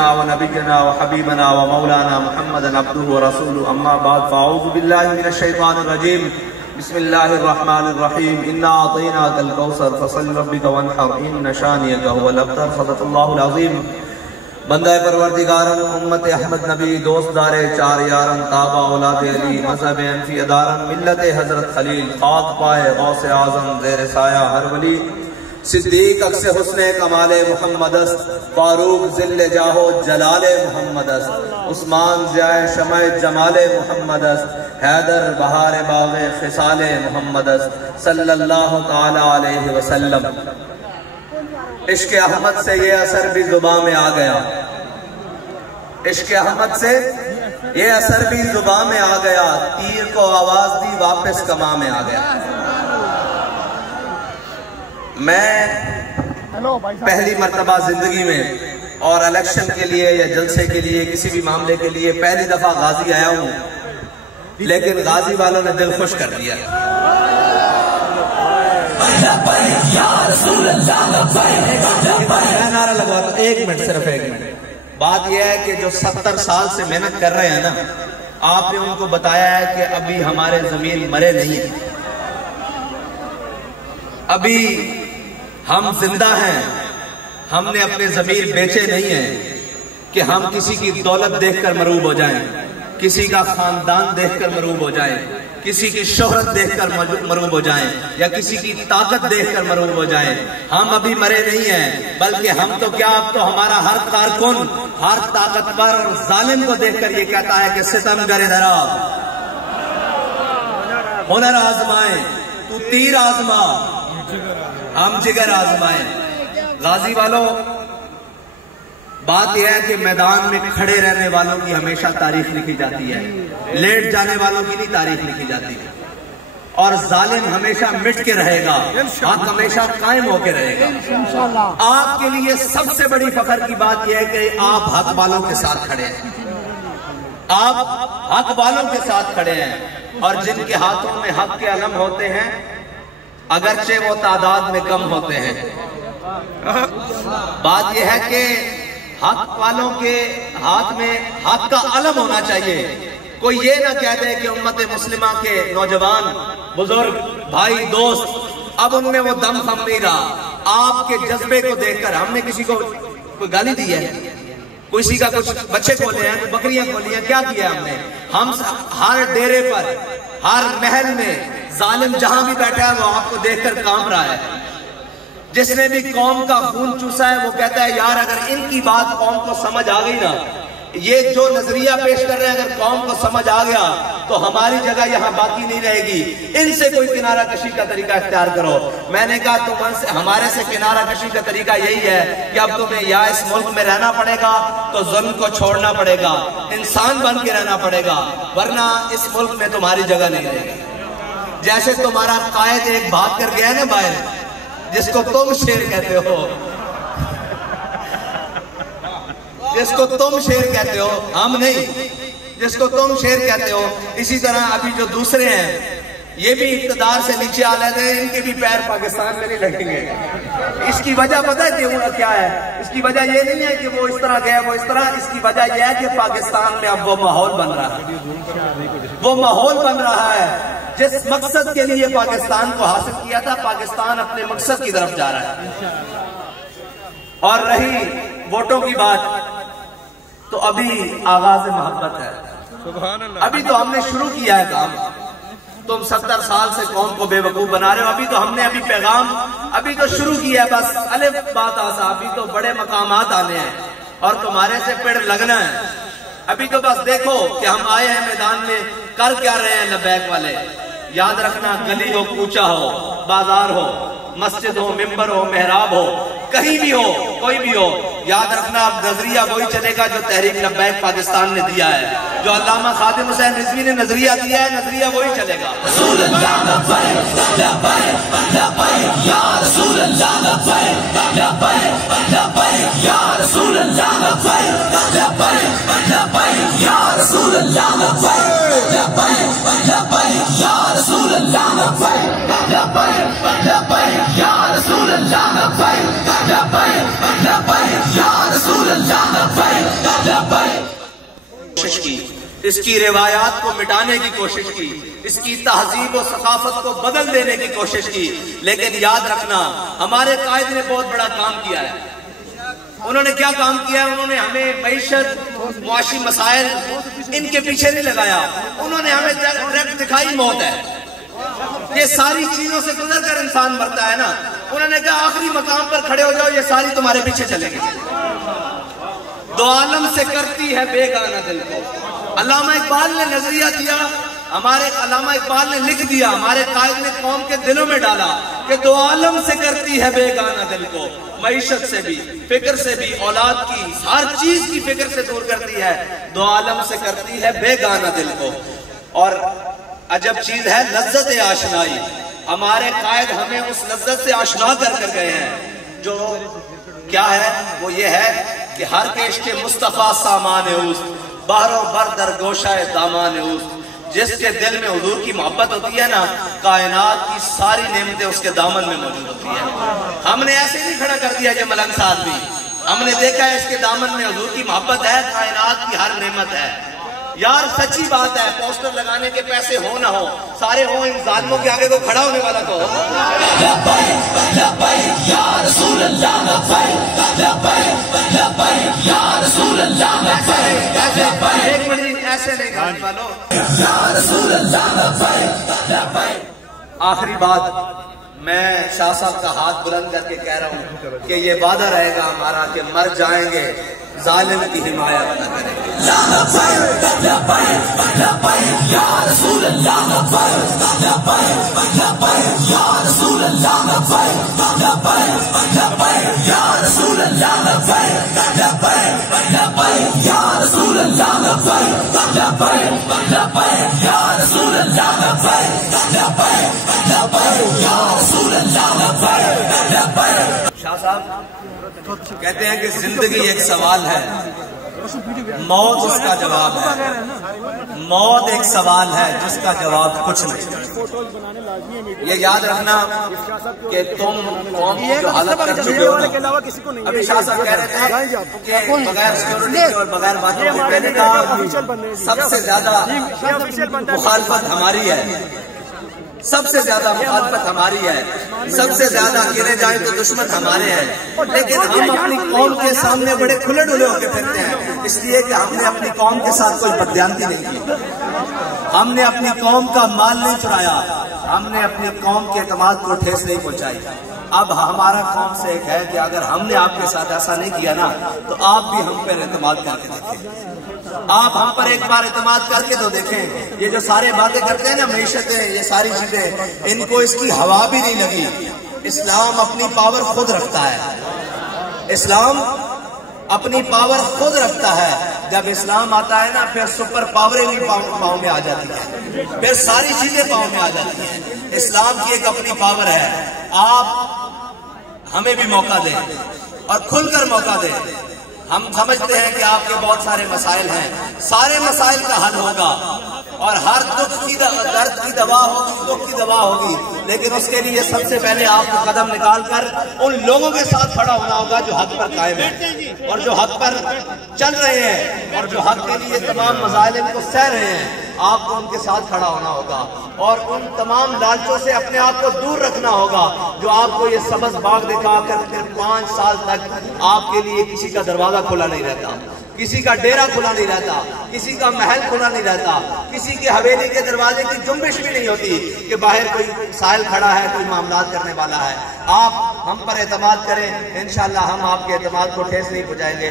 ونبينا وحبيبنا ومولانا محمد عبده ورسوله اما بعد فاعوذ بالله من الشيطان الرجيم بسم الله الرحمن الرحيم انا اعطيناك الكوثر فصل ربك وانحر ان شانئك هو الابتر صدق الله العظيم بندہ پروردگارن امت احمد نبی دوست دار چار یارن تابع اولاد علی مذہب انفی ادارن ملت حضرت خلیل خاک پائے غوث اعظم زیر سایہ ہر ولی صدیق اکس حسن کمال محمد است فاروق ذل جاہو جلال محمد است عثمان ضیاء شمع جمال محمد است حیدر بہار باغ خصال محمد است صلی اللہ تعالی علیہ وسلم۔ عشق احمد سے یہ اثر بھی زباں میں آ گیا، عشق احمد سے یہ اثر بھی زباں میں آ گیا، تیر کو آواز دی واپس کماں میں آ گیا۔ میں پہلی مرتبہ زندگی میں اور الیکشن کے لیے یا جلسے کے لیے کسی بھی معاملے کے لیے پہلی دفعہ غازی آیا ہوں، لیکن غازی والوں نے دل خوش کر دیا۔ میں نعرہ لگواتا ہوں، ایک منٹ، صرف ایک منٹ۔ بات یہ ہے کہ جو 70 سال سے محنت کر رہے ہیں نا، آپ نے ان کو بتایا ہے کہ ابھی ہمارے ضمیر مرے نہیں، ابھی ہم زندہ ہیں، ہم نے اپنے ضمیر بیچے نہیں ہیں کہ ہم کسی کی دولت دیکھ کر مروب ہو جائیں، کسی کا خاندان دیکھ کر مروب ہو جائیں، کسی کی شہرت دیکھ کر مروب ہو جائیں یا کسی کی طاقت دیکھ کر مروب ہو جائیں۔ ہم ابھی مرے نہیں ہیں، بلکہ ہم تو کیا، اب تو ہمارا ہر کارکن، ہر طاقتور اور ظالم کو دیکھ کر یہ کہتا ہے کہ ستمگر ادھر آ، ہنر آزمائیں، تو تیر آزما، ہم جگر آزمائیں۔ غازی والوں، بات یہ ہے کہ میدان میں کھڑے رہنے والوں کی ہمیشہ تاریخ لکھی جاتی ہے، لیٹ جانے والوں کی نہیں تاریخ لکھی جاتی ہے، اور ظالم ہمیشہ مٹ کے رہے گا، حق ہمیشہ قائم ہو کے رہے گا۔ آپ کے لیے سب سے بڑی فخر کی بات یہ ہے کہ آپ حق والوں کے ساتھ کھڑے ہیں، آپ حق والوں کے ساتھ کھڑے ہیں، اور جن کے ہاتھوں میں حق کے علم ہوتے ہیں اگرچہ وہ تعداد میں کم ہوتے ہیں۔ بات یہ ہے کہ حق والوں کے ہاتھ میں حق کا علم ہونا چاہیے۔ کوئی یہ نہ کہہ دے کہ امت مسلمہ کے نوجوان، بزرگ، بھائی، دوست، اب ان میں وہ دم خم نہیں رہا۔ آپ کے جذبے کو دیکھ کر ہم نے کسی کو کوئی گالی دی ہے، کسی کا کچھ بچے کھولے ہیں، بکریاں کھولی ہیں، کیا کیا ہم نے؟ ہم ہر ڈیرے پر، ہر محل میں ظالم جہاں بھی بیٹھا ہے وہ آپ کو دیکھ کر کانپ رہا ہے۔ جس نے بھی قوم کا خون چوسا ہے وہ کہتا ہے یار اگر ان کی بات قوم کو سمجھ آ گئی نا، یہ جو نظریہ پیش کر رہے ہیں اگر قوم کو سمجھ آ گیا تو ہماری جگہ یہاں باقی نہیں رہے گی، ان سے کوئی کنارہ کشی کا طریقہ اختیار کرو۔ میں نے کہا ہمارے سے کنارہ کشی کا طریقہ یہی ہے کہ اب تمہیں یا اس ملک میں رہنا پڑے گا تو ظلم کو چھوڑنا پڑے گا، انسان بن کے رہنا پڑے گا، ورنہ اس ملک میں تمہاری جگہ نہیں رہے گی۔ جیسے تمہارا قائد ایک بھاگ کر گیا نا باہر، جس کو تم شیر کہتے ہو، جس کو تم شیر کہتے ہو، ہم نہیں، جس کو تم شیر کہتے ہو، اسی طرح ابھی جو دوسرے ہیں یہ بھی اقتدار سے نیچے آ لیتے ہیں، ان کے بھی پیر پاکستان میں نہیں لگیں گے۔ اس کی وجہ پتہ ہے کہ کیا ہے؟ اس کی وجہ یہ نہیں ہے کہ وہ اس طرح گیا وہ اس طرح، اس کی وجہ یہ ہے کہ پاکستان میں اب وہ ماحول بن رہا ہے، وہ ماحول بن رہا ہے جس مقصد کے لیے پاکستان کو حاصل کیا تھا، پاکستان اپنے مقصد کی طرف جا رہا ہے۔ اور رہی ووٹوں کی بات، تو ابھی آغاز محبت ہے، ابھی تو ہم نے شروع کیا ہے کام۔ تم 70 سال سے قوم کو بے وقوف بنا رہے ہو، ابھی تو ہم نے پیغام ابھی تو شروع کیا ہے، بس الف بات آسا، ابھی تو بڑے مقامات آنے ہیں اور تمہارے سے پیڑ لگنا ہے۔ ابھی تو بس دیکھو کہ ہم آئے ہیں میدان میں، کر کیا رہے ہیں لبیک والے۔ یاد رکھنا، گلی ہو، کوچہ ہو، بازار ہو، مسجد ہو، ممبر ہو، محراب ہو، کہیں بھی ہو، کوئی بھی ہو، یاد رکھنا اب نظریہ وہی چلے گا جو تحریک لبیک پاکستان نے دیا ہے، جو علامہ خادم حسین رضوی نے نظریہ دیا ہے، نظریہ وہی چلے گا۔ رسول اللہ لبیک لبیک لبیک یا رسول اللہ لبیک لبیک لبیک یا رسول اللہ لبیک لبیک لبیک یا رسول اللہ لبیک لبیک لبیک یا رسول اللہ لبیک لبیک لبیک یا رسول اللہ لبیک لبیک لبیک یا رسول اللہ لبیک کوشش کی، اس کی روایات کو مٹانے کی کوشش کی، اس کی تہذیب و ثقافت کو بدل دینے کی کوشش کی، لیکن یاد رکھنا ہمارے قائد نے بہت بڑا کام کیا ہے۔ انہوں نے کیا کام کیا ہے؟ انہوں نے ہمیں معیشت، معاشی مسائل ان کے پیچھے نہیں لگایا، انہوں نے ہمیں ڈائریکٹ دکھائی موت ہے۔ یہ ساری چیزوں سے گزر کر انسان مرتا ہے نا، انہوں نے کہا آخری مقام پر کھڑے ہو جاؤ، یہ ساری تمہارے پیچھے چلیں گے۔ دو عالم سے کرتی ہے بیگانہ دل کو۔ علامہ اقبال نے نظریہ دیا، ہمارے علامہ اقبال نے لکھ دیا، ہمارے قائد نے قوم کے دلوں میں ڈالا کہ دو عالم سے کرتی ہے بیگانہ دل کو، معیشت سے بھی، فکر سے بھی، اولاد کی ہر چیز کی فکر سے دور کرتی ہے، دو عالم سے کرتی ہے بیگانہ دل کو۔ اور عجب چیز ہے لذت آشنائی، ہمارے قائد ہمیں اس لذت سے آشنا کر کر گئے ہیں، جو کیا ہے؟ وہ یہ ہے کہ ہر کشت مصطفیٰ سامان اوست، بحر و بر در گوشہ دامان اوست۔ جس کے دل میں حضور کی محبت ہوتی ہے نا، کائنات کی ساری نعمتیں اس کے دامن میں موجود ہوتی ہیں۔ ہم نے ایسے نہیں کھڑا کر دیا کہ ملنگ صاحب بھی، ہم نے دیکھا ہے اس کے دامن میں حضور کی محبت ہے، کائنات کی ہر نعمت ہے۔ یار سچی بات ہے، پوسٹر لگانے کے پیسے ہو نہ ہو، سارے ہوں، ان ظالموں کے آگے کو کھڑا ہونے والا تو ہو۔ لبیک لبیک یا رسول اللہ، لبیک لبیک لبیک یا رسول اللہ، لبیک ایک منٹ ایسے نہیں گانے والوں، یا رسول اللہ، لبیک لبیک۔ آخری بات میں شاہ صاحب کا ہاتھ بلند کر کے کہہ رہا ہوں کہ یہ وعدہ رہے گا ہمارا کہ مر جائیں گے، ظالم کی حمایت نہ کریں گے۔ لبیک لبیک لبیک یا رسول اللہ، لبیک لبیک لبیک یا رسول اللہ، لبیک لبیک لبیک یا رسول اللہ، لبیک لبیک لبیک یا رسول اللہ، لبیک لبیک لبیک یا رسول اللہ، لبیک لبیک لبیک یا رسول اللہ، لبیک لبیک۔ شاہ صاحب کہتے ہیں کہ زندگی ایک سوال ہے، موت اس کا جواب ہے۔ موت ایک سوال ہے جس کا جواب کچھ نہیں۔ یہ یاد رکھنا کہ تم قوم کی جو حالت کر چکے ہو نا، ابھی شاہ صاحب کہہ رہے تھے کہ بغیر سیکورٹی اور بغیر باتوں کے پہلے کا سب سے زیادہ مخالفت ہماری ہے، سب سے زیادہ مخالفت ہماری ہے، سب سے زیادہ گرے جائیں تو دشمن ہمارے ہیں، لیکن ہم اپنی قوم کے سامنے بڑے کھلے ڈلے ہو کے پھرتے ہیں، اس لیے کہ ہم نے اپنی قوم کے ساتھ کوئی بددیانتی نہیں کی، ہم نے اپنی قوم کا مال نہیں چرایا، ہم نے اپنی قوم کے اعتماد کو ٹھیس نہیں پہنچائی۔ اب ہمارا قوم سے ایک ہے کہ اگر ہم نے آپ کے ساتھ ایسا نہیں کیا نا، تو آپ بھی ہم پر اعتماد کر کے دیکھیں، آپ ہم پر ایک بار اعتماد کر کے تو دیکھیں۔ یہ جو سارے باتیں کرتے ہیں نا، معیشتیں، یہ ساری چیزیں، ان کو اس کی ہوا بھی نہیں لگی۔ اسلام اپنی پاور خود رکھتا ہے، اسلام اپنی پاور خود رکھتا ہے۔ جب اسلام آتا ہے نا، پھر سپر پاوریں بھی پاؤں میں آ جاتی ہیں، پھر ساری چیزیں پاؤں میں آ جاتی ہیں۔ اسلام کی ایک اپنی پاور ہے۔ آپ ہمیں بھی موقع دیں اور کھل کر موقع دیں۔ ہم سمجھتے ہیں کہ آپ کے بہت سارے مسائل ہیں، سارے مسائل کا حل ہوگا، اور ہر دکھ کی درد کی دوا ہوگی، دکھ کی دوا ہوگی، لیکن اس کے لیے سب سے پہلے آپ کو قدم نکال کر ان لوگوں کے ساتھ کھڑا ہونا ہوگا جو حق پر قائم ہیں اور جو حق پر چل رہے ہیں اور جو حق کے لیے تمام مظالم کو سہ رہے ہیں۔ آپ کو ان کے ساتھ کھڑا ہونا ہوگا اور ان تمام لالچوں سے اپنے آپ کو دور رکھنا ہوگا جو آپ کو یہ سبز باغ دکھا کر پھر 5 سال تک آپ کے لیے کسی کا دروازہ کھلا نہیں رہتا، کسی کا ڈیرا کھلا نہیں رہتا، کسی کا محل کھلا نہیں رہتا، کسی کی حویلی کے دروازے کی جنبش بھی نہیں ہوتی کہ باہر کوئی سائل کھڑا ہے، کوئی معاملات کرنے والا ہے۔ آپ ہم پر اعتماد کریں، انشاءاللہ ہم آپ کے اعتماد کو ٹھیس نہیں پہنچائیں گے۔